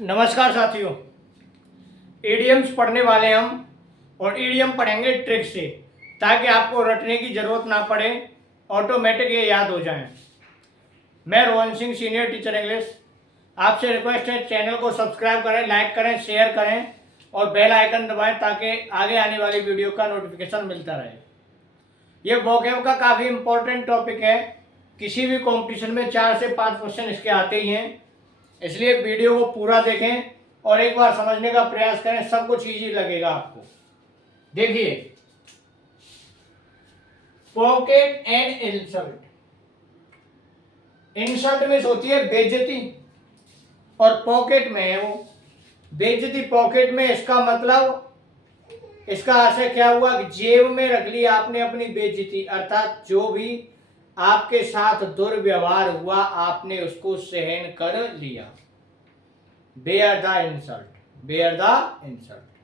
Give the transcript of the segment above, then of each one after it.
नमस्कार साथियों, ईडियम्स पढ़ने वाले हम और ईडियम पढ़ेंगे ट्रिक से, ताकि आपको रटने की ज़रूरत ना पड़े, ऑटोमेटिक ये याद हो जाएं। मैं Rohan Singh, senior teacher English. आपसे रिक्वेस्ट है, चैनल को सब्सक्राइब करें, लाइक करें, शेयर करें और बेल आइकन दबाएं ताकि आगे आने वाली वीडियो का नोटिफिकेशन मिलता रहे। ये वोकैब का काफ़ी इम्पोर्टेंट टॉपिक है। किसी भी कॉम्पिटिशन में 4 से 5 क्वेश्चन इसके आते ही हैं, इसलिए वीडियो को पूरा देखें और एक बार समझने का प्रयास करें, सब कुछ इजी लगेगा आपको। देखिए, पॉकेट एंड इंसल्ट। इंसल्ट में होती है बेइज्जती और पॉकेट में है वो बेइज्जती। पॉकेट में इसका मतलब, इसका आशय क्या हुआ कि जेब में रख ली आपने अपनी बेइज्जती, अर्थात जो भी आपके साथ दुर्व्यवहार हुआ आपने उसको सहन कर लिया। Bear the insult, bear the insult,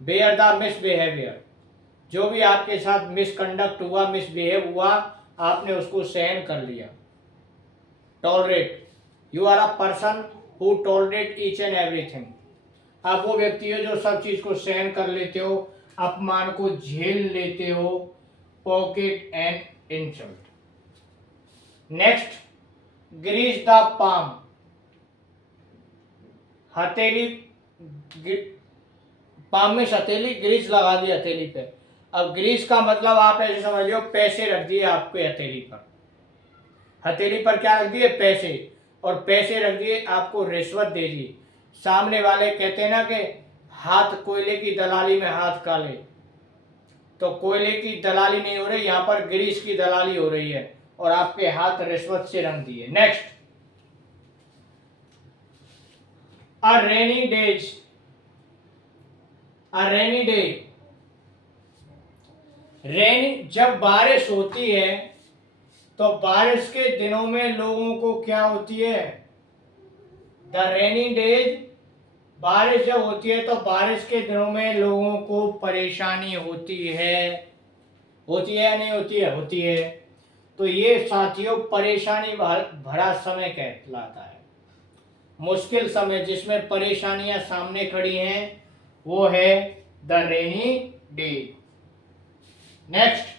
bear the misbehaviour. जो भी आपके साथ मिसकंडक्ट हुआ, मिसबिहेव हुआ, आपने उसको सहन कर लिया। Tolerate, you are a person who tolerate each and everything. आप वो व्यक्ति हो जो सब चीज को सहन कर लेते हो, अपमान को झेल लेते हो। Pocket and insult. Next, grease the palm. हथेली, पाम में हथेली, ग्रीस लगा दी हथेली पे। अब ग्रीस का मतलब आप ऐसे समझ लो, पैसे रख दिए आपके हथेली पर। हथेली पर क्या रख दिए? पैसे। और पैसे रख दिए, आपको रिश्वत दे दी। सामने वाले कहते हैं ना कि हाथ कोयले की दलाली में हाथ काले, तो कोयले की दलाली नहीं हो रही, यहां पर ग्रीस की दलाली हो रही है और आपके हाथ रिश्वत से रंग दिए। नेक्स्ट, अ रेनी डेज, अ रेनी डे। रेन, जब बारिश होती है तो बारिश के दिनों में लोगों को क्या होती है? द रेनी डेज, बारिश जब होती है तो बारिश के दिनों में लोगों को परेशानी होती है। होती है या नहीं होती है? होती है। तो ये साथियों परेशानी भरा समय कहलाता है। मुश्किल समय जिसमें परेशानियां सामने खड़ी हैं, वो है द रेनी डे। नेक्स्ट,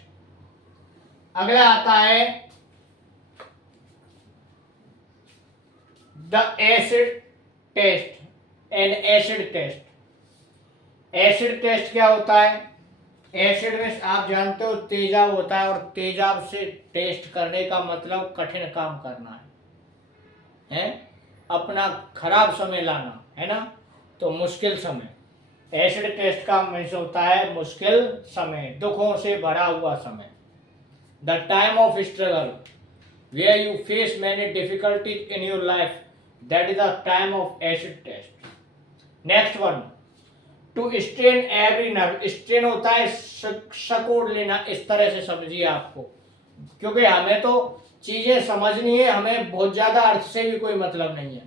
अगला आता है the acid test and acid test. Acid test क्या होता है? एसिड में आप जानते हो तेजाब होता है, और तेजाब से टेस्ट करने का मतलब कठिन काम करना है अपना खराब समय लाना, है ना? तो मुश्किल समय। एसिड टेस्ट का मीन्स होता है मुश्किल समय, दुखों से भरा हुआ समय। The time of struggle, where you face many difficulties in your life, that is the time of acid test. Next one, to strain every nerve. strain होता है सकोड़ लेना, इस तरह से समझिए आपको, क्योंकि हमें तो चीजें समझनी है, हमें बहुत ज्यादा अर्थ से भी कोई मतलब नहीं है,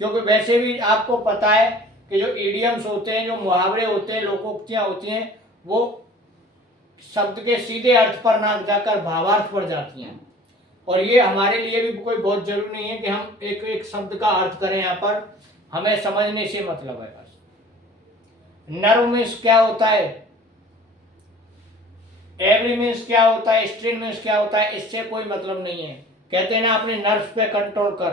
क्योंकि वैसे भी आपको पता है कि जो इडियम्स होते हैं, जो मुहावरे होते हैं, लोकोक्तियां होती हैं, वो शब्द के सीधे अर्थ पर ना जाकर भावार्थ पर जाती हैं। और ये हमारे लिए भी कोई बहुत जरूरी नहीं है कि हम एक एक शब्द का अर्थ करें, यहाँ पर हमें समझने से मतलब है बस। नर्व मीन्स क्या होता है? एवरी मीन्स क्या होता है? स्ट्रेन मीन्स क्या होता है? इससे कोई मतलब नहीं है। कहते हैं ना, अपने नर्व्स पे कंट्रोल कर,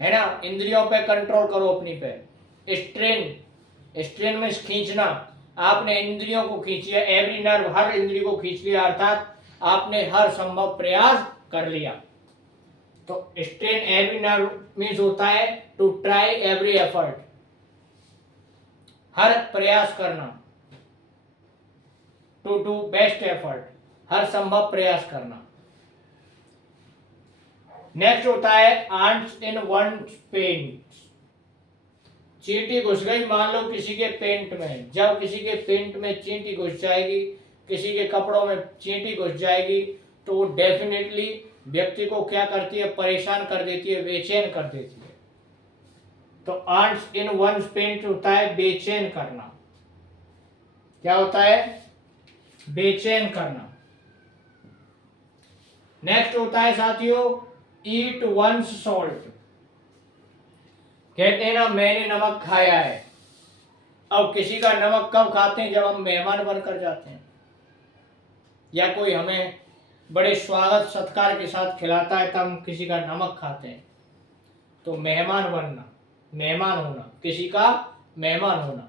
है ना, इंद्रियों पे कंट्रोल करो अपनी पे। स्ट्रेन, स्ट्रेन मीन्स खींचना, आपने इंद्रियों को खींच लिया, एवरी नर्व, हर इंद्रिय को खींच लिया, अर्थात आपने हर संभव प्रयास कर लिया। तो स्ट्रेन एवरी नर्व मीन्स होता है टू ट्राई एवरी एफर्ट, हर प्रयास करना, टू डू बेस्ट एफर्ट, हर संभव प्रयास करना। नेक्स्ट होता है आंट्स इन वन पेंट। चींटी घुस गई, मान लो किसी के पेंट में। जब किसी के पेंट में चींटी घुस जाएगी, किसी के कपड़ों में चींटी घुस जाएगी, तो वो डेफिनेटली व्यक्ति को क्या करती है? परेशान कर देती है, बेचैन कर देती है। तो आंट्स इन वन पेंट होता है बेचैन करना। क्या होता है? बेचैन करना। नेक्स्ट होता है साथियों ईट वंस सॉल्ट, कहते हैं ना मैंने नमक खाया है। अब किसी का नमक कब खाते हैं? जब हम मेहमान बनकर जाते हैं या कोई हमें बड़े स्वागत सत्कार के साथ खिलाता है, तब हम किसी का नमक खाते हैं। तो मेहमान बनना, मेहमान होना, किसी का मेहमान होना।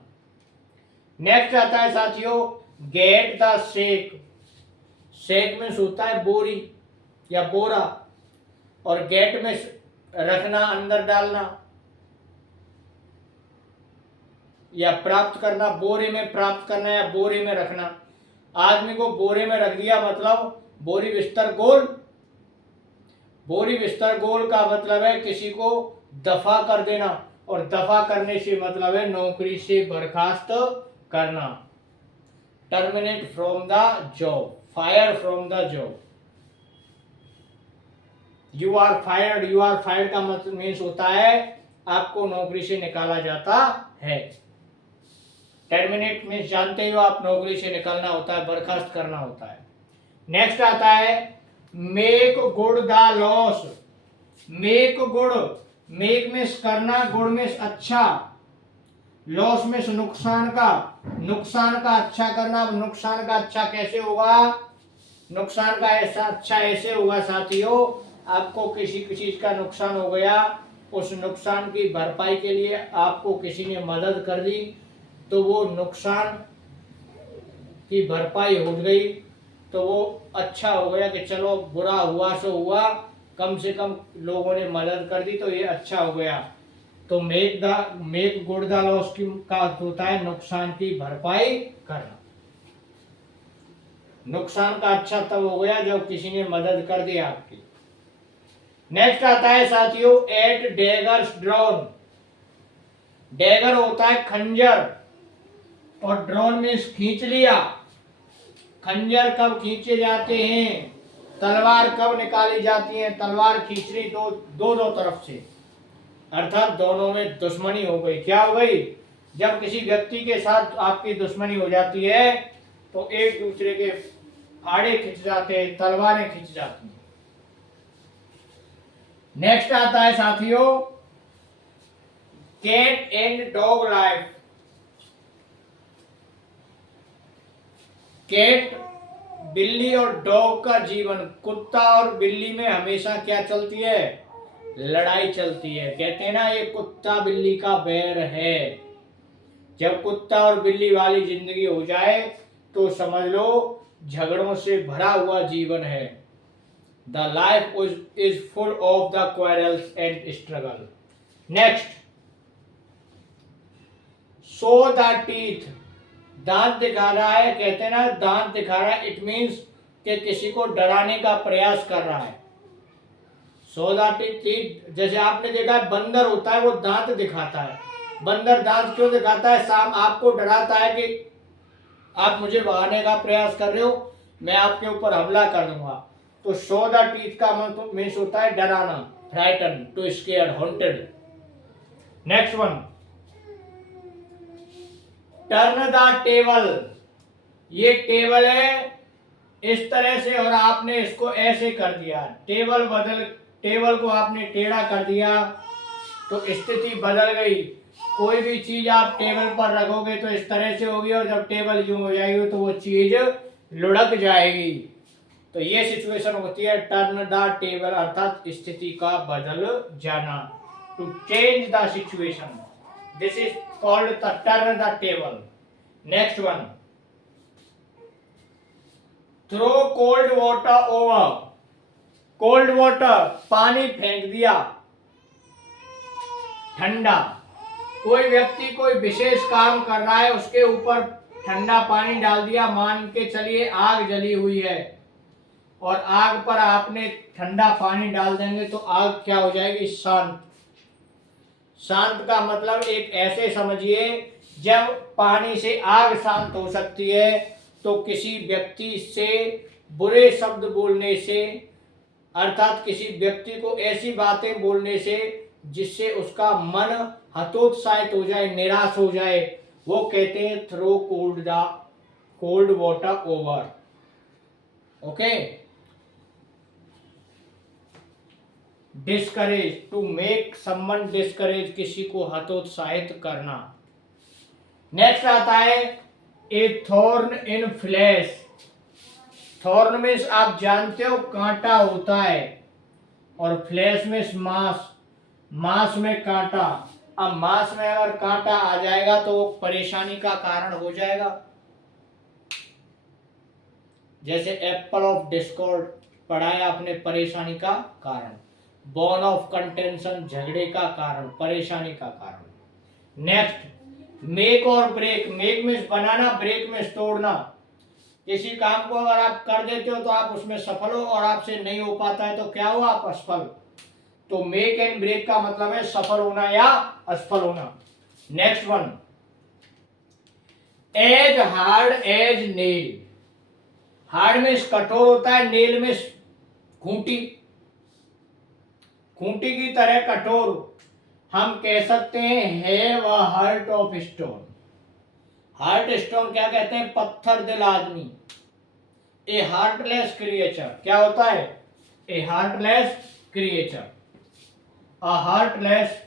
नेक्स्ट आता है साथियों गेट द शेक। शेक में होता है बोरी या बोरा, और गेट में रखना, अंदर डालना या प्राप्त करना। बोरे में प्राप्त करना या बोरे में रखना। आदमी को बोरे में रख दिया मतलब बोरी बिस्तर गोल। बोरी बिस्तर गोल का मतलब है किसी को दफा कर देना, और दफा करने से मतलब है नौकरी से बर्खास्त करना। Terminate from the job, fire from the job. You are fired, you are fired का मतलब मीन्स होता है आपको नौकरी से निकाला जाता है। टर्मिनेट मीन्स जानते हो आप, नौकरी से निकालना होता है, बर्खास्त करना होता है। नेक्स्ट आता है make good the loss. Make good, make means करना, गुड मीन्स अच्छा, लॉस मीन्स नुकसान का, नुकसान का अच्छा करना। नुकसान का अच्छा कैसे होगा? नुकसान का ऐसा अच्छा ऐसे होगा साथियों, आपको किसी चीज का नुकसान हो गया, उस नुकसान की भरपाई के लिए आपको किसी ने मदद कर दी, तो वो नुकसान की भरपाई हो गई, तो वो अच्छा हो गया कि चलो बुरा हुआ सो हुआ, कम से कम लोगों ने मदद कर दी तो ये अच्छा हो गया। तो मेक गुड द लॉस की का अर्थ होता है नुकसान की भरपाई करना। नुकसान का अच्छा तब हो गया जब किसी ने मदद कर दी आपकी। नेक्स्ट आता है साथियों एट डैगर्स ड्रॉन। डैगर होता है खंजर, और ड्रोन मीन्स खींच लिया। खंजर कब खींचे जाते हैं? तलवार कब निकाली जाती है? तलवार खींचनी दो तरफ से, अर्थात दोनों में दुश्मनी हो गई। क्या हो गई? जब किसी व्यक्ति के साथ आपकी दुश्मनी हो जाती है तो एक दूसरे के फाड़े खिंच जाते हैं, तलवारें खिंच जाती हैं। नेक्स्ट आता है साथियों cat and dog life. Cat बिल्ली और डॉग का जीवन, कुत्ता और बिल्ली में हमेशा क्या चलती है? लड़ाई चलती है। कहते हैं ना ये कुत्ता बिल्ली का बैर है। जब कुत्ता और बिल्ली वाली जिंदगी हो जाए तो समझ लो झगड़ों से भरा हुआ जीवन है। The life is full of the quarrels and struggle. Next show the teeth. दांत दिखा रहा है, कहते हैं ना दांत दिखा रहा है, इट मीन्स कि किसी को डराने का प्रयास कर रहा है। शो द टीथ, जैसे आपने देखा है बंदर होता है वो दांत दिखाता है। बंदर दांत क्यों दिखाता है? साम आपको डराता है कि आप मुझे भगाने का प्रयास कर रहे हो, मैं आपके ऊपर हमला कर दूंगा। तो शो द टीथ का मतलब मीन्स होता है डराना, frighten, to scare, haunted. Next one turn the table. ये टेबल है इस तरह से और आपने इसको ऐसे कर दिया, टेबल को आपने टेढ़ा कर दिया तो स्थिति बदल गई। कोई भी चीज आप टेबल पर रखोगे तो इस तरह से होगी, और जब टेबल यूं हो जाएगी तो वो चीज लुढ़क जाएगी। तो ये सिचुएशन होती है टर्न द टेबल, अर्थात स्थिति का बदल जाना, to change the situation. This is called the turn the table. Next one throw cold water over. Cold water, पानी फेंक दिया ठंडा। कोई व्यक्ति कोई विशेष काम कर रहा है, उसके ऊपर ठंडा पानी डाल दिया। मान के चलिए आग जली हुई है और आग पर आपने ठंडा पानी डाल देंगे तो आग क्या हो जाएगी? शांत। शांत का मतलब एक ऐसे समझिए जब पानी से आग शांत हो सकती है तो किसी व्यक्ति से बुरे शब्द बोलने से, अर्थात किसी व्यक्ति को ऐसी बातें बोलने से जिससे उसका मन हतोत्साहित हो जाए, निराश हो जाए, वो कहते हैं throw cold water over. Okay. Discourage, to make someone discourage, किसी को हतोत्साहित करना। नेक्स्ट आता है a thorn in flesh. Thorn means आप जानते हो कांटा होता है, और फ्लैश मीन्स मांस, मांस में कांटा। अब मांस में अगर कांटा आ जाएगा तो वो परेशानी का कारण हो जाएगा। जैसे एप्पल ऑफ डिस्कॉर्ड पढ़ा है आपने, परेशानी का कारण। बोन ऑफ कंटेंशन, झगड़े का कारण, परेशानी का कारण। नेक्स्ट मेक और ब्रेक। मेक मीन्स बनाना, ब्रेक मीन्स तोड़ना। किसी काम को अगर आप कर देते हो तो आप उसमें सफल हो, और आपसे नहीं हो पाता है तो क्या हो, आप असफल। तो मेक एंड ब्रेक का मतलब है सफल होना या असफल होना। Next one, as hard as nail. Hard means कठोर होता है, नेल मीन्स खूंटी, खूंटी की तरह कठोर। हम कह सकते हैं have a heart of stone. Heart stone क्या कहते हैं, पत्थर दिल आदमी। ए हार्टलेस क्रिएचर, क्या होता है, ए हार्टलेस क्रिएचर, अ हार्टलेस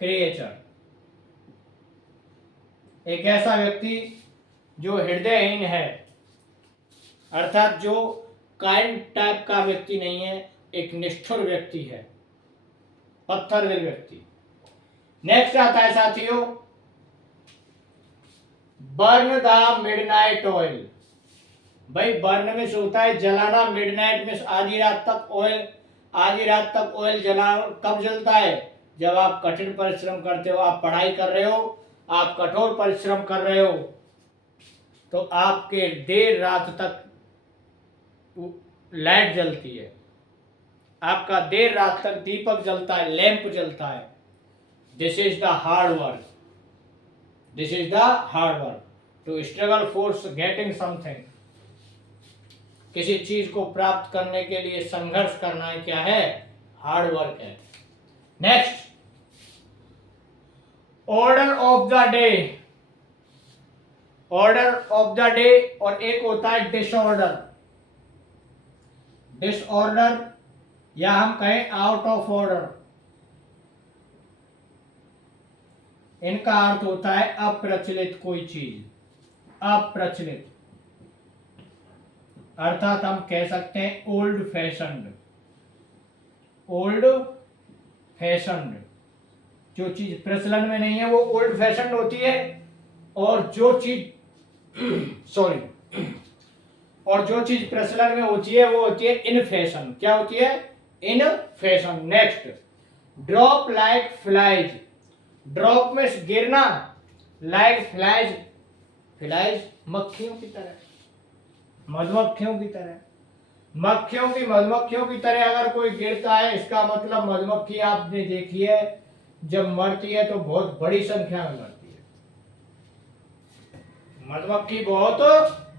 क्रिएचर, एक ऐसा व्यक्ति जो हृदयहीन है, अर्थात जो काइंड टाइप का व्यक्ति नहीं है, एक निष्ठुर व्यक्ति है, पत्थर दिल व्यक्ति। नेक्स्ट आता है साथियों, बर्न द मिडनाइट ऑयल। भाई बर्न में से होता है जलाना, मिडनाइट में आधी रात तक ऑयल, आधी रात तक ऑयल जला कब जलता है, जब आप कठिन परिश्रम करते हो, आप पढ़ाई कर रहे हो, आप कठोर परिश्रम कर रहे हो, तो आपके देर रात तक लाइट जलती है, आपका देर रात तक दीपक जलता है, लैंप जलता है। This is the hard work, this is the hard work, to struggle for getting something. किसी चीज को प्राप्त करने के लिए संघर्ष करना है, क्या है, हार्ड वर्क है। Next, order of the day. Order of the day, और एक होता है डिसऑर्डर। डिसऑर्डर या हम कहें आउट ऑफ ऑर्डर, इनका अर्थ होता है अप्रचलित कोई चीज, अप्रचलित, अर्थात हम कह सकते हैं ओल्ड फैशन्ड। ओल्ड फैशन्ड, जो चीज प्रचलन में नहीं है वो ओल्ड फैशन्ड होती है, और जो चीज सॉरी और जो चीज प्रचलन में होती है वो होती है इन फैशन। क्या होती है, in fashion. Next, drop like flies. Drop में गिरना, लाइक फ्लाइज, फ्लाइज मक्खियों की तरह, मधुमक्खियों की तरह, मधुमक्खियों की तरह अगर कोई गिरता है, इसका मतलब मधुमक्खी आपने देखी है जब मरती है तो बहुत बड़ी संख्या में मरती है। मधुमक्खी बहुत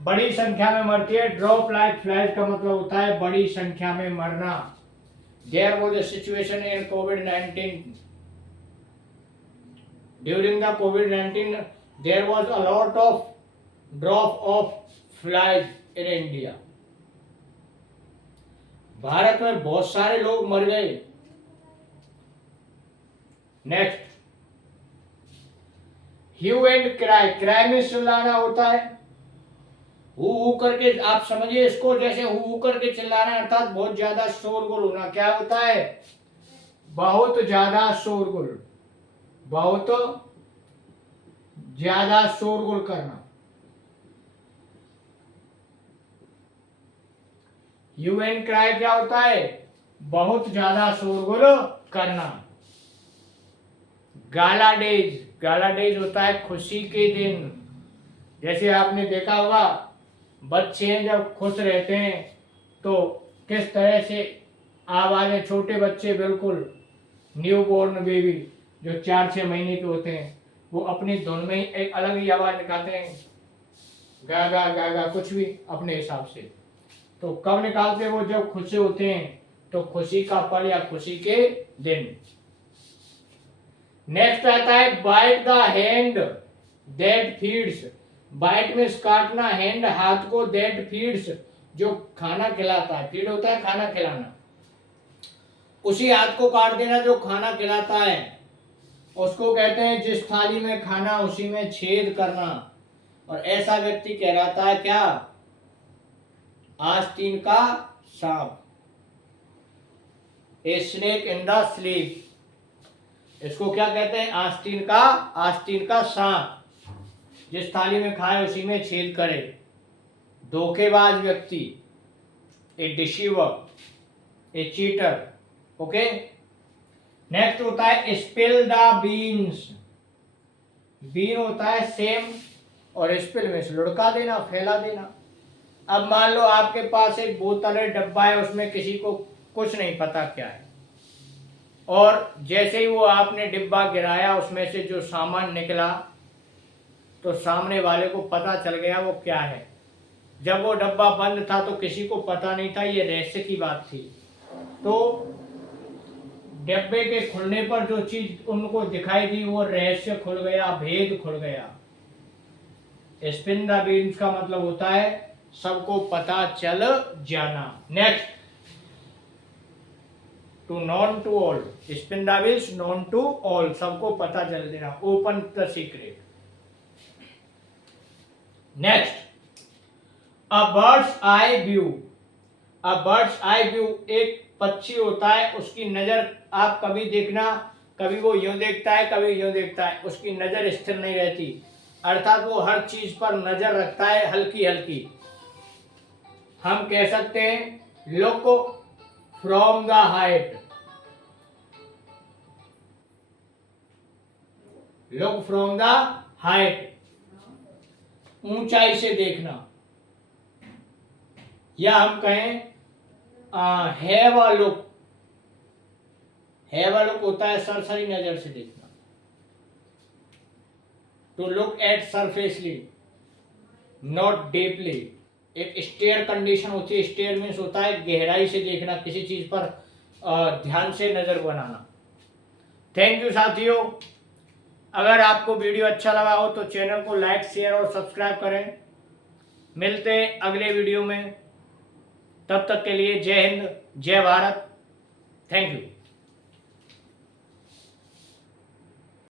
बड़ी संख्या में मरती है। ड्रॉप लाइक फ्लाइज का मतलब होता है बड़ी संख्या में मरना। There was a situation in covid, during the covid there was a lot of drop of flies in India. Bharat में बहुत सारे लोग मर गए। Next, hue and cry. Cry में चिल्लाना होता है, हु करके, आप समझिए इसको जैसे हु करके चिल्लाना, अर्थात बहुत ज्यादा शोरगुल होना। क्या होता है, बहुत ज्यादा शोरगुल, बहुत ज्यादा शोरगुल करना। ह्यू एंड क्राई क्या होता है, बहुत ज्यादा शोरगुल करना। गाला डेज, गाला डेज होता है खुशी के दिन। जैसे आपने देखा होगा बच्चे जब खुश रहते हैं तो किस तरह से आवाजें, छोटे बच्चे बिल्कुल न्यू बॉर्न बेबी जो 4-6 महीने के होते हैं, वो अपनी धुन में ही एक अलग ही आवाज निकालते हैं, गा गा गा गा, कुछ भी अपने हिसाब से। तो कब निकालते हैं वो, जब खुश होते हैं, तो खुशी का पल या खुशी के दिन। नेक्स्ट आता है bite the hand that feeds. Bite में काटना, हैंड हाथ को, दैट फीड्स जो खाना खिलाता है, फीड होता है खाना खिलाना, उसी हाथ को काट देना जो खाना खिलाता है, उसको कहते हैं जिस थाली में खाना उसी में छेद करना। और ऐसा व्यक्ति कहलाता है क्या? आस्तीन का सांप। A snake in the sleep. इसको क्या कहते हैं? आस्तीन का सांप। जिस थाली में खाए उसी में छेद करे। धोखेबाज व्यक्ति, ए डिसीवर, ए चीटर। ओके, नेक्स्ट होता है स्पिल द बीन्स। बीन होता है सेम, और स्पिल में से लुढ़का देना, फैला देना। अब मान लो आपके पास एक बोतल है, डब्बा है, उसमें किसी को कुछ नहीं पता क्या है, और जैसे ही वो आपने डिब्बा गिराया उसमें से जो सामान निकला तो सामने वाले को पता चल गया वो क्या है। जब वो डब्बा बंद था तो किसी को पता नहीं था, ये रहस्य की बात थी। तो डब्बे के खुलने पर जो चीज उनको दिखाई दी वो रहस्य खुल गया, भेद खुल गया। स्पिन द बीन्स का मतलब होता है सबको पता चल जाना। Next, to known to all. Spin the beans, known to all, सबको पता चल देना, open the secret. Next, a bird's eye view. A bird's eye view, एक पक्षी होता है, उसकी नजर आप कभी देखना, कभी वो यूं देखता है, कभी यूं देखता है, उसकी नजर स्थिर नहीं रहती, अर्थात वो हर चीज पर नजर रखता है, हल्की हल्की। हम कह सकते हैं look from the height. Look from the height, ऊंचाई से देखना, या हम कहें have a look. Have a look होता है सरसरी नजर से देखना। To look at superficially, not deeply. एक स्टेयर कंडीशन होती है, स्टेयर मीन्स होता है गहराई से देखना, किसी चीज पर ध्यान से नजर बनाना। थैंक यू साथियों। अगर आपको वीडियो अच्छा लगा हो तो चैनल को लाइक, शेयर और सब्सक्राइब करें। मिलते हैं अगले वीडियो में, तब तक के लिए जय हिंद, जय भारत। Thank you.